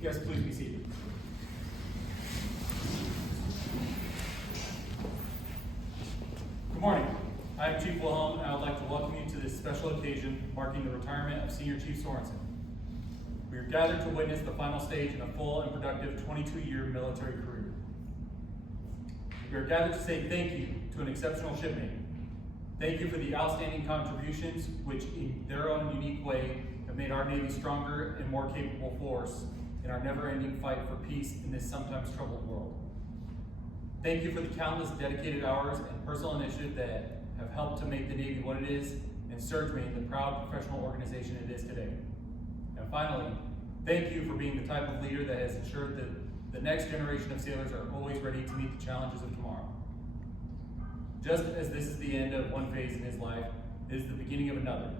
Guests, please be seated. Good morning. I am Chief Wilhelm, and I would like to welcome you to this special occasion marking the retirement of Senior Chief Sorensen. We are gathered to witness the final stage in a full and productive 22-year military career. We are gathered to say thank you to an exceptional shipmate. Thank you for the outstanding contributions which, in their own unique way, have made our Navy stronger and more capable force in our never-ending fight for peace in this sometimes troubled world. Thank you for the countless dedicated hours and personal initiative that have helped to make the Navy what it is and served me in the proud professional organization it is today. And finally, thank you for being the type of leader that has ensured that the next generation of sailors are always ready to meet the challenges of tomorrow. Just as this is the end of one phase in his life, it is the beginning of another.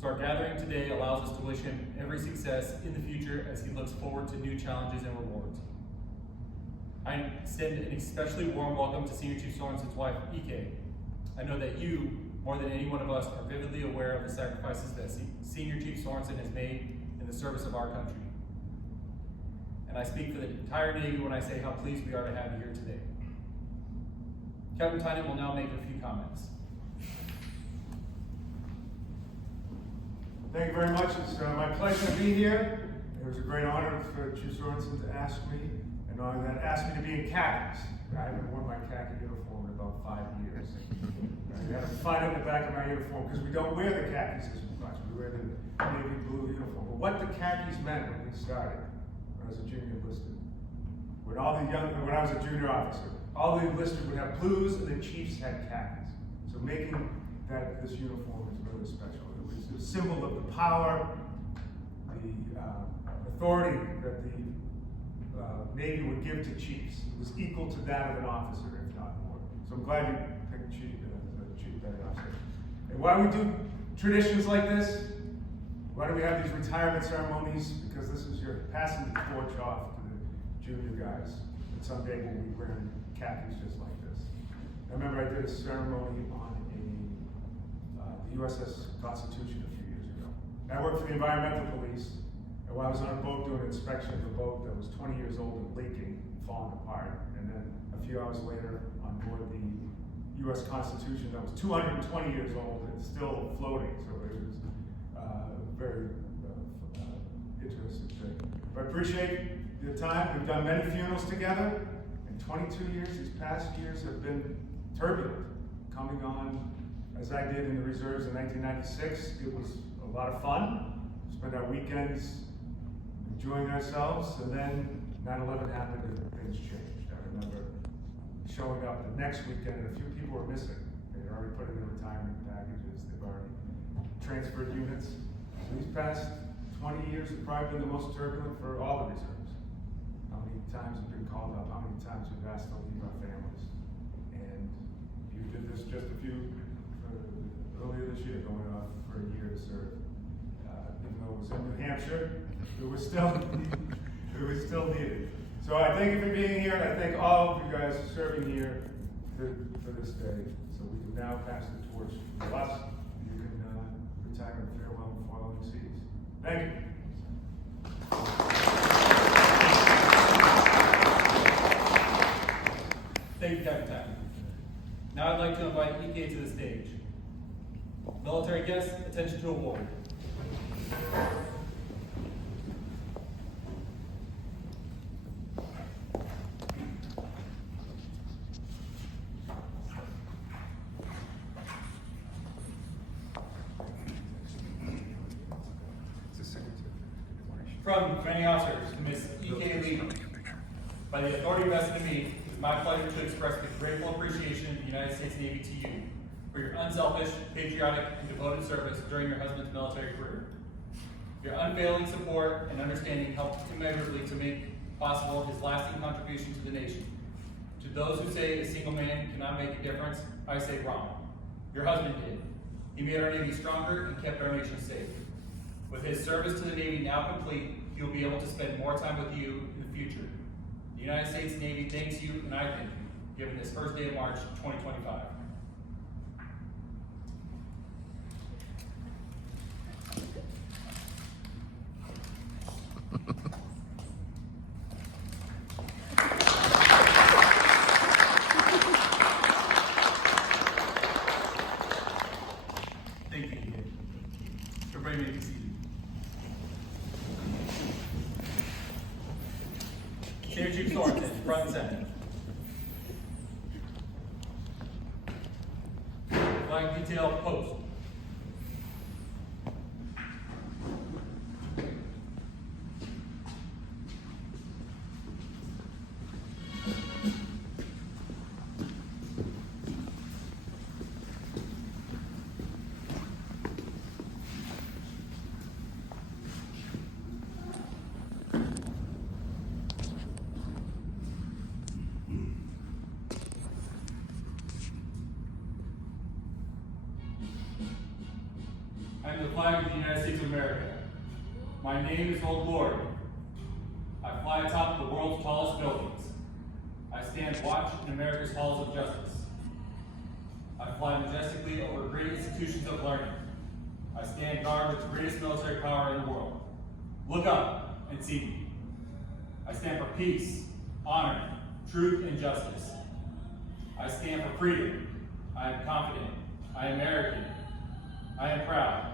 So our gathering today allows us to wish him every success in the future as he looks forward to new challenges and rewards. I extend an especially warm welcome to Senior Chief Sorensen's wife, Ike. I know that you, more than any one of us, are vividly aware of the sacrifices that Senior Chief Sorensen has made in the service of our country. And I speak for the entire Navy when I say how pleased we are to have you here today. Captain Tynan will now make a few comments. Thank you very much. It's my pleasure to be here. It was a great honor for Chief Sorensen to ask me, and not only that, asked me to be in khakis. I haven't worn my khaki uniform in about 5 years. I had a fight on the back of my uniform because we don't wear the khakis as much. We wear the navy blue uniform. But what the khakis meant when we started, when I was a junior enlisted, when I was a junior officer, all the enlisted would have blues and the chiefs had khakis. So making this uniform is really special. It was a symbol of the power, the authority that the Navy would give to chiefs. It was equal to that of an officer, if not more. So I'm glad you picked Chief Petty Officer. And why we do traditions like this? Why do we have these retirement ceremonies? Because this is your passing the torch off to the junior guys. And someday we'll be wearing khakis just like this. I remember I did a ceremony on the USS Constitution a few years ago. I worked for the Environmental Police, and while I was on a boat doing an inspection of a boat that was 20 years old and leaking, falling apart, and then a few hours later on board the US Constitution that was 220 years old and still floating, so it was very interesting thing. But I appreciate the time. We've done many funerals together. 22 years, these past years have been turbulent. Coming on, as I did in the reserves in 1996, it was a lot of fun. Spent our weekends enjoying ourselves, and then 9/11 happened and things changed. I remember showing up the next weekend and a few people were missing. They had already put in their retirement packages, they've already transferred units. These past 20 years have probably been the most turbulent for all the reserves. How many times we've been called up, how many times we've asked to leave our families. And you did this just earlier this year, going off for a year to serve. Even though it was in New Hampshire, it was still needed. So I thank you for being here, and I thank all of you guys for serving here for this day. So we can now pass the torch to us. You can retire and farewell before all the seas. Thank you. Thank you, Captain Tynan. Now I'd like to invite Ike to the stage. Military guests, attention to award. From commanding officers to Ms. E.K. Lee, by the authority vested in me, it is my pleasure to express the grateful appreciation of the United States Navy to you for your unselfish, patriotic, and devoted service during your husband's military career. Your unfailing support and understanding helped immeasurably to make possible his lasting contribution to the nation. To those who say a single man cannot make a difference, I say wrong. Your husband did. He made our Navy stronger and kept our nation safe. With his service to the Navy now complete, he will be able to spend more time with you in the future. The United States Navy thanks you, and I thank you, given this first day of March 2025. Chief Sorensen, front and center. Flag detail, post. I am the flag of the United States of America. My name is Old Lord. I fly atop the world's tallest buildings. I stand watch in America's halls of justice. I fly majestically over great institutions of learning. I stand guard with the greatest military power in the world. Look up and see me. I stand for peace, honor, truth, and justice. I stand for freedom. I am confident. I am American. I am proud.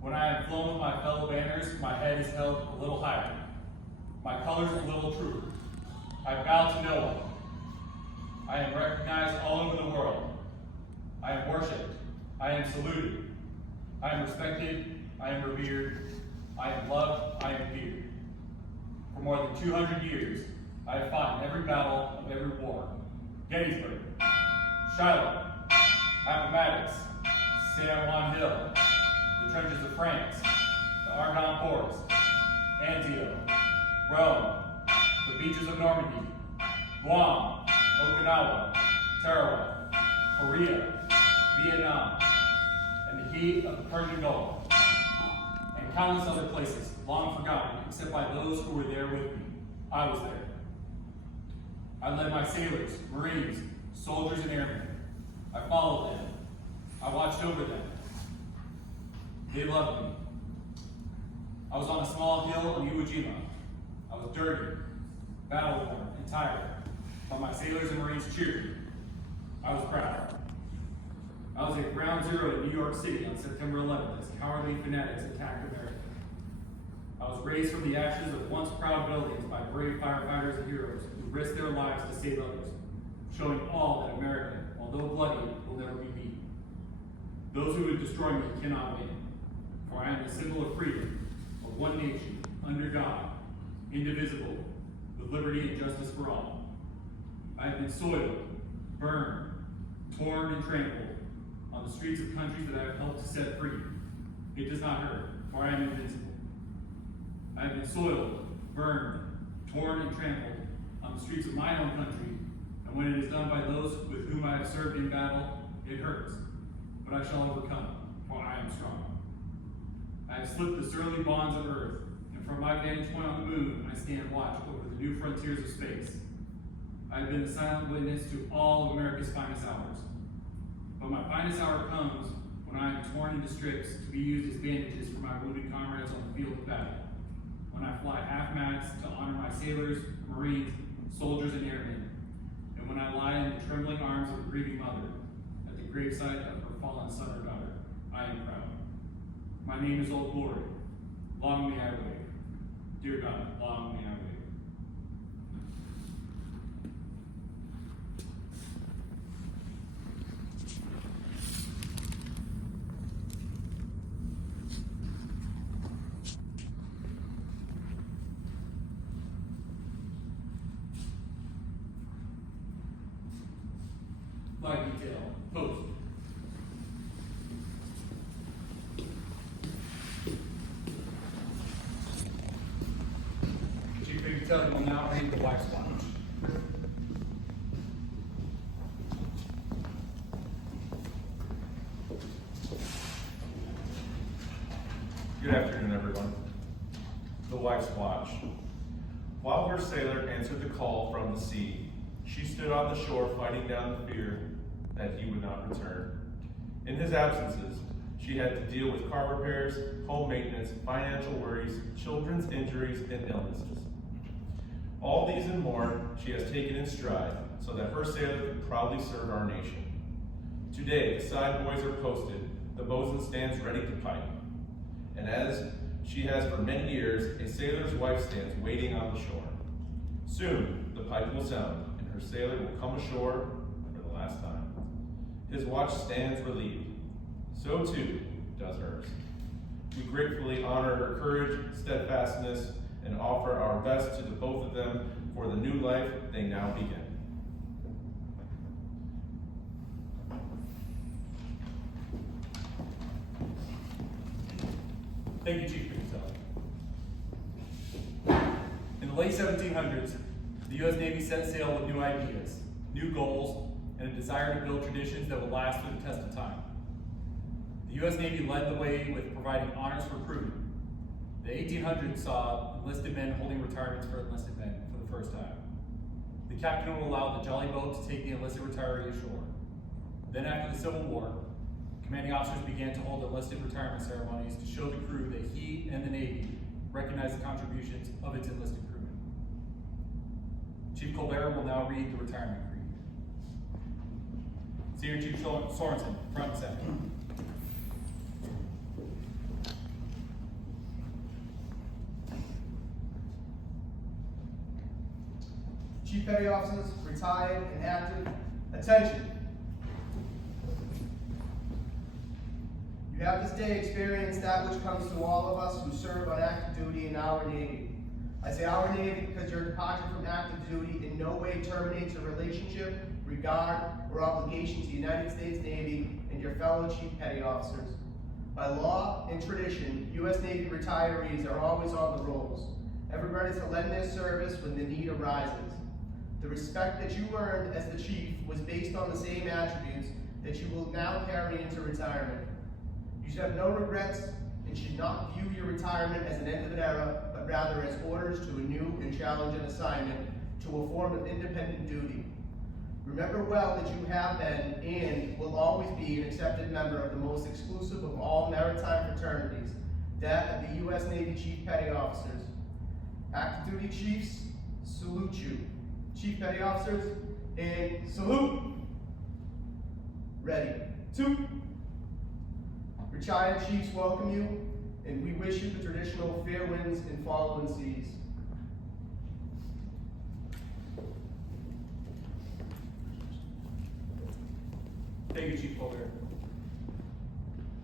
When I am flown with my fellow banners, my head is held a little higher. My colors a little truer. I bow to no one. I am recognized all over the world. I am worshipped. I am saluted. I am respected. I am revered. I am loved. I am feared. For more than 200 years, I have fought in every battle of every war. Gettysburg, Shiloh, Appomattox, San Juan Hill, the trenches of France, the Argonne Forest, Antietam, Rome, the beaches of Normandy, Guam, Okinawa, Tarawa, Korea, Vietnam, and the heat of the Persian Gulf, and countless other places long forgotten except by those who were there with me. I was there. I led my sailors, Marines, soldiers, and airmen. I followed them. I watched over them. They loved me. I was on a small hill in Iwo Jima. I was dirty, battle-worn, and tired, but my sailors and Marines cheered me. I was proud. I was at ground zero in New York City on September 11th as cowardly fanatics attacked America. I was raised from the ashes of once proud buildings by brave firefighters and heroes who risked their lives to save others, showing all that America, although bloody, will never be beaten. Those who would destroy me cannot win, for I am the symbol of freedom, of one nation, under God, indivisible, with liberty and justice for all. I have been soiled, burned, torn, and trampled on the streets of countries that I have helped to set free. It does not hurt, for I am invincible. I have been soiled, burned, torn, and trampled on the streets of my own country, and when it is done by those with whom I have served in battle, it hurts. But I shall overcome, for I am strong. I have slipped the surly bonds of earth, and from my vantage point on the moon, I stand watch over the new frontiers of space. I have been a silent witness to all of America's finest hours. But my finest hour comes when I am torn into strips to be used as bandages for my wounded comrades on the field of battle. When I fly half-mast to honor my sailors, Marines, soldiers, and airmen. And when I lie in the trembling arms of a grieving mother at the gravesite of her fallen son or daughter, I am proud. My name is Old Lord. Long may I wait. Dear God, long may I wait. Flag detail, post. Chief Detail will now read the Black Swan. Good afternoon, everyone. The Wife's Watch. While her sailor answered the call from the sea, she stood on the shore fighting down the fear that he would not return. In his absences, she had to deal with car repairs, home maintenance, financial worries, children's injuries, and illnesses. All these and more she has taken in stride so that her sailor can proudly serve our nation. Today, the side boys are posted, the bosun stands ready to pipe. And as she has for many years, a sailor's wife stands waiting on the shore. Soon, the pipe will sound, and her sailor will come ashore for the last time. His watch stands relieved. So too does hers. We gratefully honor her courage, steadfastness, and offer our best to the both of them for the new life they now begin. Thank you, Chief Picasso. In the late 1700s, the U.S. Navy set sail with new ideas, new goals, and a desire to build traditions that will last through the test of time. The U.S. Navy led the way with providing honors recruiting. The 1800s saw enlisted men holding retirements for enlisted men for the first time. The captain would allow the jolly boat to take the enlisted retiree ashore. Then after the Civil War, commanding officers began to hold enlisted retirement ceremonies to show the crew that he and the Navy recognized the contributions of its enlisted crewmen. Chief Colbert will now read the retirement creed. Senior Chief Sorensen, front and center. Chief Petty Officers, retired and active, attention. You have this day experienced that which comes to all of us who serve on active duty in our Navy. I say our Navy because your departure from active duty in no way terminates your relationship, regard, or obligation to the United States Navy and your fellow Chief Petty Officers. By law and tradition, U.S. Navy retirees are always on the rolls, ever ready to lend their service when the need arises. The respect that you earned as the Chief was based on the same attributes that you will now carry into retirement. You should have no regrets and should not view your retirement as an end of an era, but rather as orders to a new and challenging assignment to a form of independent duty. Remember well that you have been and will always be an accepted member of the most exclusive of all maritime fraternities, that of the U.S. Navy Chief Petty Officers. Active duty chiefs, salute you. Chief Petty Officers, and salute. Ready. 2. Retired chiefs welcome you, and we wish you the traditional fair winds and following seas. Thank you, Chief Colbert.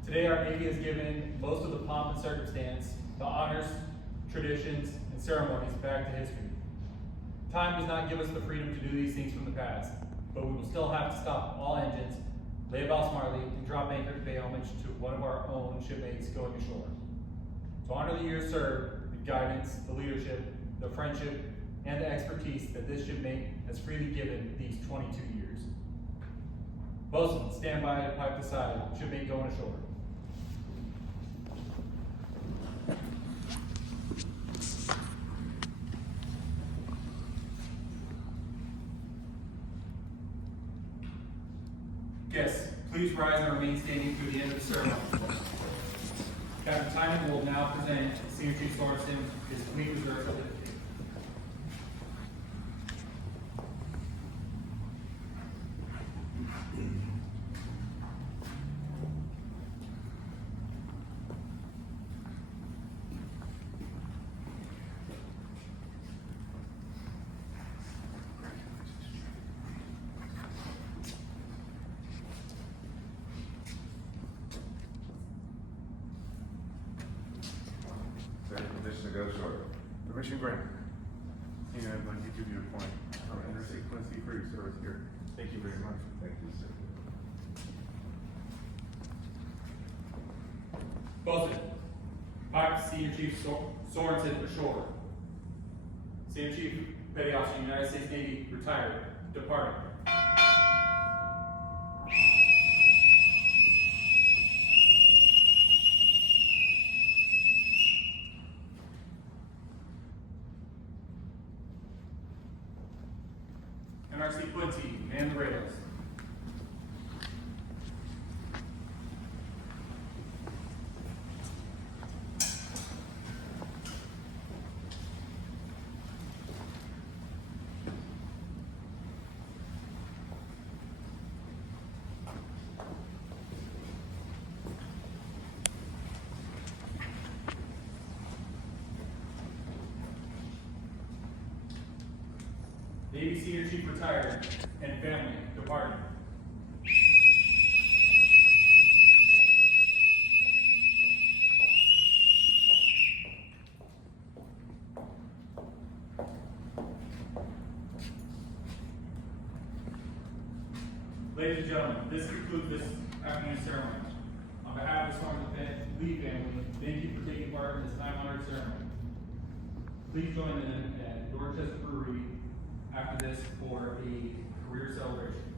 Today, our Navy has given most of the pomp and circumstance, the honors, traditions, and ceremonies back to history. Time does not give us the freedom to do these things from the past, but we will still have to stop all engines, lay about smartly, and drop anchor to pay homage to one of our own shipmates going ashore. To honor the years served, the guidance, the leadership, the friendship, and the expertise that this shipmate has freely given these 22 years. Bosun, stand by, pipe to side, shipmate going ashore. Guests, please rise and remain standing through the end of the ceremony. Captain Tynan will now present Senior Chief Sorensen his Fleet Reserve certificate. Permission to go short. Permission granted. And I'd like to give you a point of intersequence for your service here. Thank you very much. Thank you, sir. Bosun, pipe Senior Chief Sorensen ashore. Senior Chief Petty Officer, United States Navy, retired, departing. NRC Quincy, man the rails. Navy Senior Chief retired, and family departed. Ladies and gentlemen, this concludes this afternoon's ceremony. On behalf of the Sorensen Lee family, thank you for taking part in this time-honored ceremony. Please join in at Dorchester Brewery after this for a career celebration.